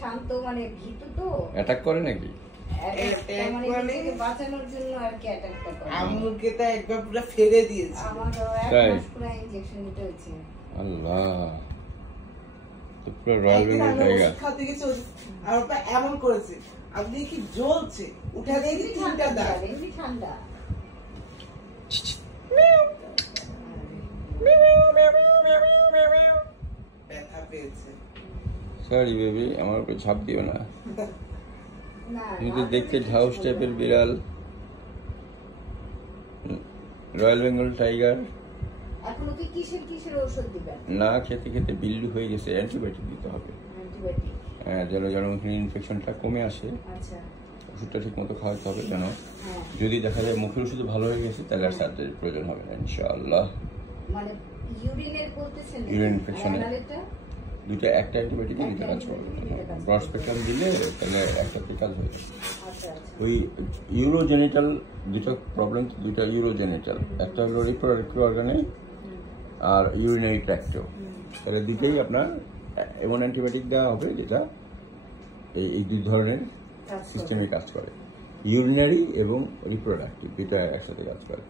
শান্ত মানে ভীতু তো অ্যাটাক করে নাকি বাঁচানোর জন্য আর কি অ্যাটাকটা করে। আম্মুকে তো একবার পুরো ফেলে দিয়েছে। আমারও এক মাস পুরো ইনজেকশন নিতে হয়েছে। আল্লাহ, তো পুরো রয়্যাল বেঙ্গল টাইগার খাতে গেছে আর ওটা এমন করেছে আপনি কি জ্বলছে উঠে দেখি তিনটা দাঁত এমনি ঠান্ডা ব্যথা পেয়েছে। সরি বেবি, আমার উপরে ছাপ দিও না। না তুমি তো দেখতে ঝাউস টাইপের বিড়াল, রয়্যাল বেঙ্গল টাইগার। এখনো কি কিসের ঔষধ দিবেন? না খেতে খেতে বিল্লু হয়ে গেছে, অ্যান্টিবায়োটিক দিতে হবে। অ্যান্টিবায়োটিক? হ্যাঁ, যেন জনমুখী ইনফেকশনটা কমে আসে। আচ্ছা, ওষুধটা ঠিক মতো খাওয়াতে হবে যেন। হ্যাঁ। যদি দেখা যায় মুখের ওষুধ ভালো হয়ে গেছে তাহলে আর সার্জারির প্রয়োজন হবে না ইনশাআল্লাহ। মানে ইউরিনের বলতেছেন? ইউরিন ইনফেকশনে অ্যানালিটা দুটো একটা অ্যান্টিবায়োটিক দিতে কাজ করবে। ব্রড স্পেকট্রাম দিলে তাহলে একটাতে কাজ হয়ে যাবে। আচ্ছা আচ্ছা। ওই ইউরোজেনিটাল দুটো প্রবলেম, দুটো ইউরোজেনিটাল, একটা হলো রিপ্রোডাক্টিভ অর্গানে আর ইউরিনারি ট্র্যাক্টেও। তাহলে দুটোই আপনার এমন অ্যান্টিবায়োটিক দেওয়া হবে যেটা এই দুই ধরনের সিস্টেমে কাজ করে, ইউরিনারি এবং রিপ্রোডাক্টিভ দুটো একসাথে কাজ করে।